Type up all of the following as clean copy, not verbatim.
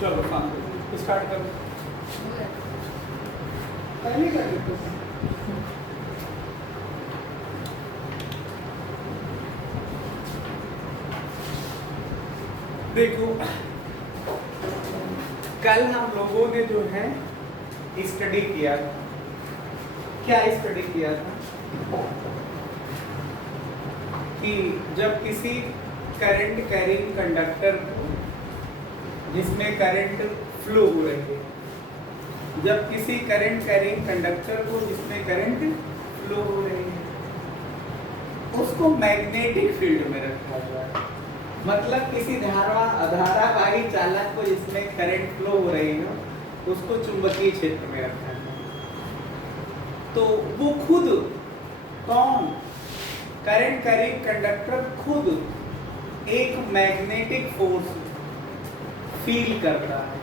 चलो शांत स्टार्ट करो। पहले कर देते हैं। देखो कल हम लोगों ने जो है स्टडी किया था। क्या स्टडी किया था कि जब किसी करंट कैरिंग कंडक्टर को जिसमें करंट फ्लो हो रही है, जब किसी करंट कैरिंग कंडक्टर को जिसमें करंट फ्लो हो रही है उसको मैग्नेटिक फील्ड में रखा हुआ है। मतलब किसी धारावाही चालक को जिसमें करंट फ्लो हो रही है उसको चुंबकीय क्षेत्र में रखा है। तो वो खुद कौन करंट कैरिंग कंडक्टर खुद एक मैग्नेटिक फोर्स फील करता है,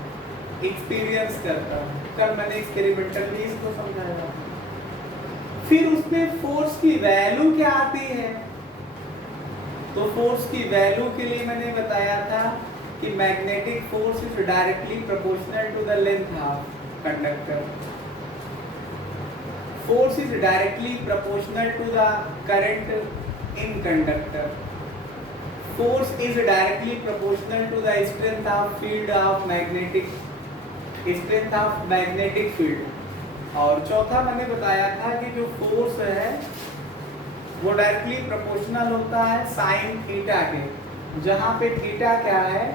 एक्सपीरियंस करता है। कल मैंने एक्सपेरिमेंटली इसको समझाया। फिर उसमें फोर्स की वैल्यू क्या आती है? तो फोर्स की वैल्यू के लिए मैंने बताया था कि magnetic force is directly proportional to the length of conductor. Force is directly proportional to the current in conductor. Force is directly proportional to the strength of field of magnetic field। और चौथा मैंने बताया था कि जो force है वो directly proportional होता है साइन थीटा के, जहाँ पे थीटा क्या है?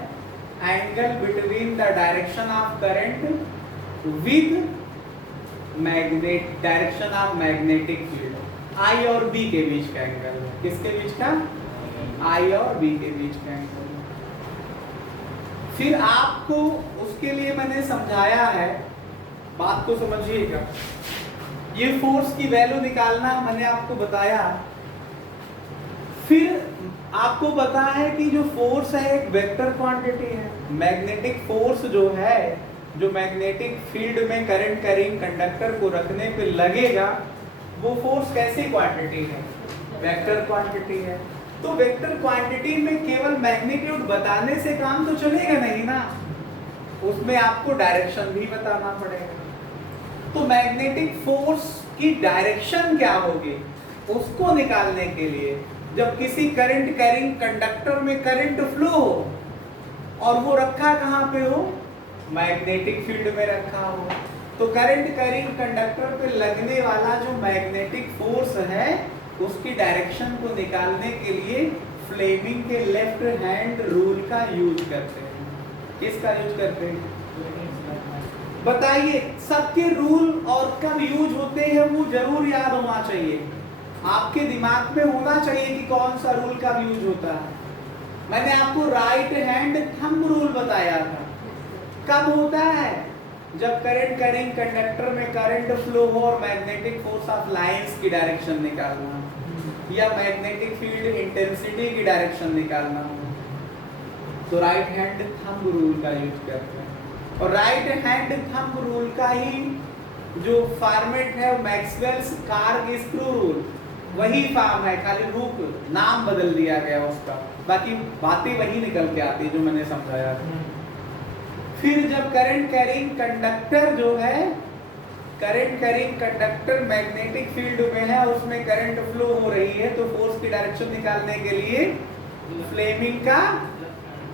Angle between the direction of current with direction of magnetic field. I और बी के बीच का एंगल है। किसके बीच का? आई और बी के बीच का एंगल। फिर आपको उसके लिए मैंने समझाया है, बात को समझिएगा। ये फोर्स की वैल्यू निकालना मैंने आपको बताया। फिर आपको पता है कि जो फोर्स है एक वेक्टर क्वांटिटी है। मैग्नेटिक फोर्स जो है, जो मैग्नेटिक फील्ड में करंट कैरिंग कंडक्टर को रखने पे लगेगा, वो फोर्स कैसी क्वांटिटी है? वेक्टर क्वांटिटी है। तो वेक्टर क्वांटिटी में केवल मैग्नीट्यूड बताने से काम तो चलेगा नहीं ना, उसमें आपको डायरेक्शन भी बताना पड़ेगा। तो मैग्नेटिक फोर्स की डायरेक्शन क्या होगी उसको निकालने के लिए, जब किसी करंट कैरिंग कंडक्टर में करंट फ्लो हो और वो रखा कहाँ पे हो? मैग्नेटिक फील्ड में रखा हो, तो करंट कैरिंग कंडक्टर पे लगने वाला जो मैग्नेटिक फोर्स है उसकी डायरेक्शन को निकालने के लिए फ्लेमिंग के लेफ्ट हैंड रूल का यूज करते हैं। किसका यूज करते हैं? बताइए, सबके रूल और कब यूज होते हैं वो जरूर याद होना चाहिए। आपके दिमाग में होना चाहिए कि कौन सा रूल कब यूज होता है। मैंने आपको राइट हैंड थंब रूल बताया था। कब होता है? जब करंट कैरिंग कंडक्टर में करंट फ्लो हो और मैग्नेटिक फोर्स ऑफ लाइंस की डायरेक्शन निकालना या मैग्नेटिक फील्ड इंटेंसिटी की डायरेक्शन निकालना हो, तो राइट हैंड थंब रूल का यूज करते हैं। और राइट हैंड थंब रूल का ही जो फॉर्मेट है मैक्सवेल्स कार्ग स्क्रू रूल, वही फॉर्म है, खाली रूप नाम बदल दिया गया उसका, बाकी बातें वही निकल के आती है जो मैंने समझाया था। फिर जब करंट कैरिंग कंडक्टर जो है, current carrying conductor magnetic field में है, उसमें करंट फ्लो हो रही है, तो फोर्स की डायरेक्शन निकालने के लिए फ्लेमिंग का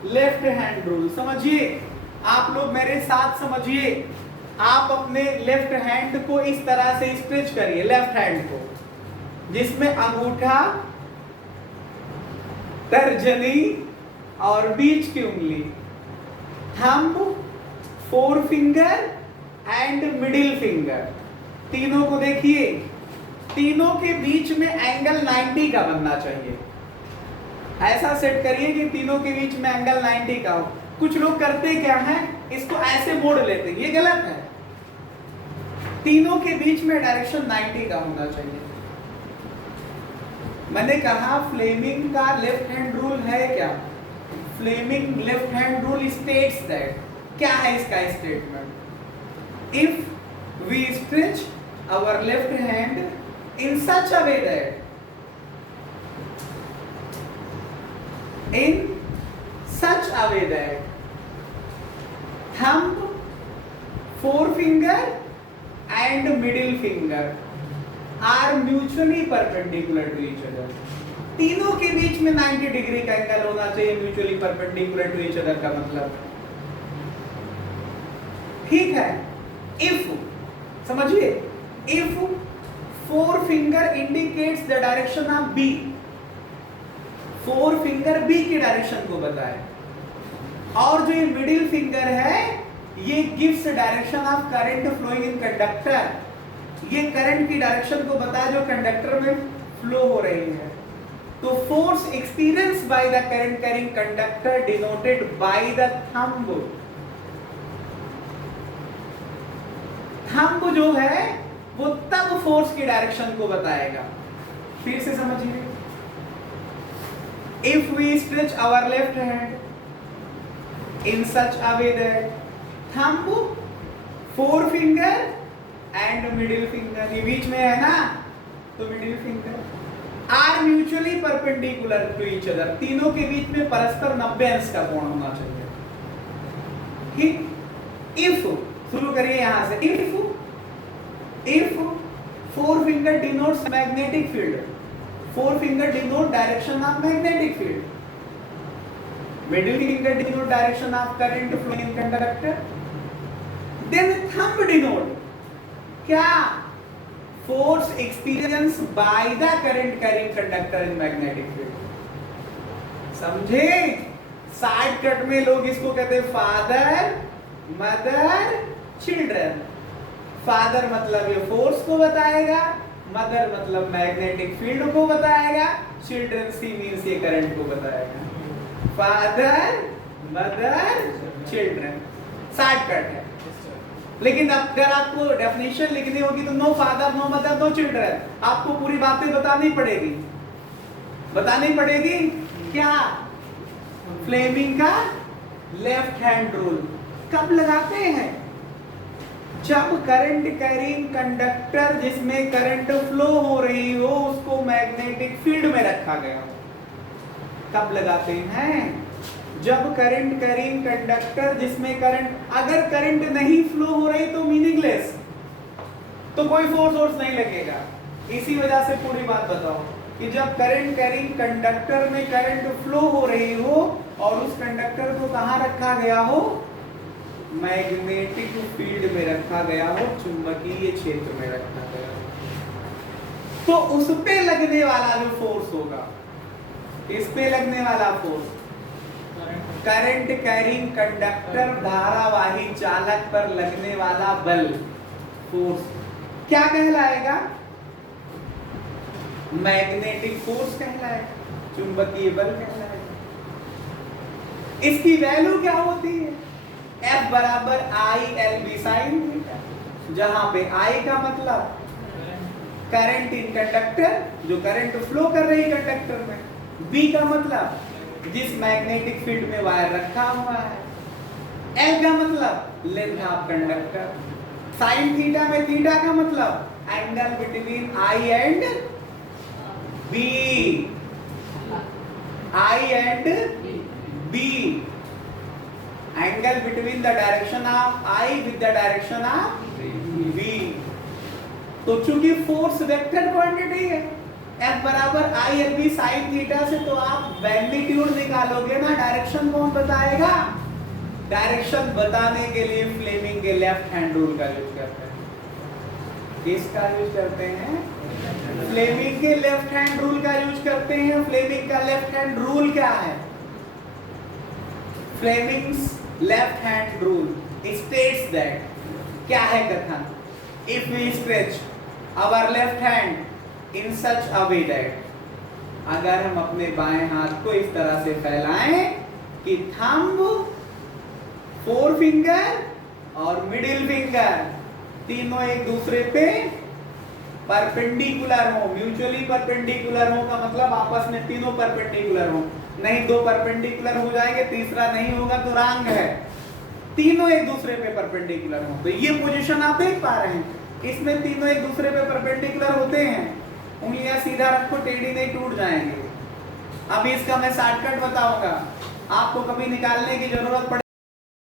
लेफ्ट हैंड रूल समझिए। आप लोग मेरे साथ समझिए। आप अपने लेफ्ट हैंड को इस तरह से स्ट्रेच करिए, लेफ्ट हैंड को, जिसमें अंगूठा, तर्जनी और बीच की उंगली, thumb, four finger and middle finger, तीनों को देखिए। तीनों के बीच में एंगल 90 का बनना चाहिए। ऐसा सेट करिए कि तीनों के बीच में एंगल 90 का हो। कुछ लोग करते क्या है, इसको ऐसे मोड़ लेते हैं, ये गलत है। तीनों के बीच में डायरेक्शन 90 का होना चाहिए। मैंने कहा फ्लेमिंग का लेफ्ट हैंड रूल है क्या? Fleming left hand rule states that, क्या है इसका statement? If we stretch our left hand in such a way that thumb, forefinger and middle finger are mutually perpendicular to each other. तीनों के बीच में 90 degree का angle होना चाहिए, mutually perpendicular to each other का मतलब, ठीक है। इफ, समझिए, if forefinger indicates the direction of B, forefinger B की डायरेक्शन को बताए, और जो ये मिडिल फिंगर है ये gives direction of current flowing in conductor, ये करंट की डायरेक्शन को बताए जो कंडक्टर में फ्लो हो रही है। तो force experience by the current carrying conductor denoted by the thumb, thumb जो है वो तब फोर्स की डायरेक्शन को बताएगा। फिर से समझिए, if we stretch our left hand in such a way that thumb, forefinger and middle finger, ये बीच में है ना, तो middle finger are mutually perpendicular to each other, तीनों के बीच में परस्पर 90 अंश का कोण होना चाहिए, ठीक। इफ, शुरू करिए यहां से, if forefinger denotes magnetic field, forefinger denote direction of magnetic field, middle finger denote direction of current flowing in conductor, then thumb denote क्या, force experience by the current carrying conductor in magnetic field। समझे? Shortcut में लोग इसको कहते हैं father, mother, children. Father मतलब ये force को बताएगा, मदर मतलब मैग्नेटिक फील्ड को बताएगा, चिल्ड्रन सी मींस ये करंट को बताएगा। फादर, मदर, चिल्ड्रन, शॉर्टकट है। लेकिन अगर आपको डेफिनेशन लिखनी होगी तो no father, no mother, no children, आपको पूरी बातें बतानी पड़ेगी। क्या? फ्लेमिंग का लेफ्ट हैंड रूल कब लगाते हैं? जब करंट कैरिंग कंडक्टर जिसमें करंट फ्लो हो रही हो उसको मैग्नेटिक फील्ड में रखा गया हो। कब लगाते हैं? जब करंट कैरिंग कंडक्टर जिसमें करंट, अगर करंट नहीं फ्लो हो रही तो मीनिंगलेस, तो कोई फोर्स नहीं लगेगा। इसी वजह से पूरी बात बताओ कि जब करंट कैरिंग कंडक्टर में करंट फ्लो हो रही हो और उस कंडक्टर को कहां रखा गया हो? मैग्नेटिक फील्ड में रखा गया हो, चुंबकीय क्षेत्र में रखा गया हो, तो उस पे लगने वाला जो फोर्स होगा, इस पे लगने वाला फोर्स, करंट कैरिंग कंडक्टर धारावाही चालक पर लगने वाला बल, फोर्स क्या कहलाएगा? मैग्नेटिक फोर्स कहलाएगा, चुंबकीय बल कहलाएगा। इसकी वैल्यू क्या होती है? F बराबर I L B sine theta, जहां पे I का मतलब करंट इन कंडक्टर, जो करंट फ्लो कर रही कंडक्टर में, B का मतलब जिस मैग्नेटिक फील्ड में वायर रखा हुआ है, L का मतलब length of conductor, sine theta में थीटा का मतलब angle between I and B, I and B, angle between the direction of I with the direction of B। तो चूंकि फोर्स वेक्टर क्वांटिटी है, F बराबर I L B sine theta से, तो आप मैग्नीट्यूड निकालोगे ना, डायरेक्शन कौन बताएगा? डायरेक्शन बताने के लिए फ्लेमिंग के लेफ्ट हैंड रूल का यूज करते हैं। किसका यूज करते हैं? फ्लेमिंग के लेफ्ट हैंड रूल का यूज करते हैं। फ्लेमिंग का लेफ्ट हैंड रूल क्या है? Fleming's left hand rule states that, क्या है कथन? If we stretch our left hand in such a way that, अगर हम अपने बाएं हाथ को इस तरह से फैलाएं कि थंब, फोरफिंगर और मिडिल फिंगर तीनों एक दूसरे पे परपेंडिकुलर हो, म्यूचुअली परपेंडिकुलर हो का मतलब आपस में तीनों परपेंडिकुलर हो, नहीं दो परपेंडिकुलर हो जाएंगे, तीसरा नहीं होगा तो रॉन्ग है, तीनों एक दूसरे पे परपेंडिकुलर हो। तो ये पोजीशन आप देख पा रहे हैं, इसमें तीनों एक दूसरे पे परपेंडिकुलर होते हैं, उंगलियां सीधा रखो, टेढ़ी नहीं, टूट जाएंगे। अभी इसका मैं शॉर्टकट बताऊंगा, आपको कभी निकालने की जरूरत पड़े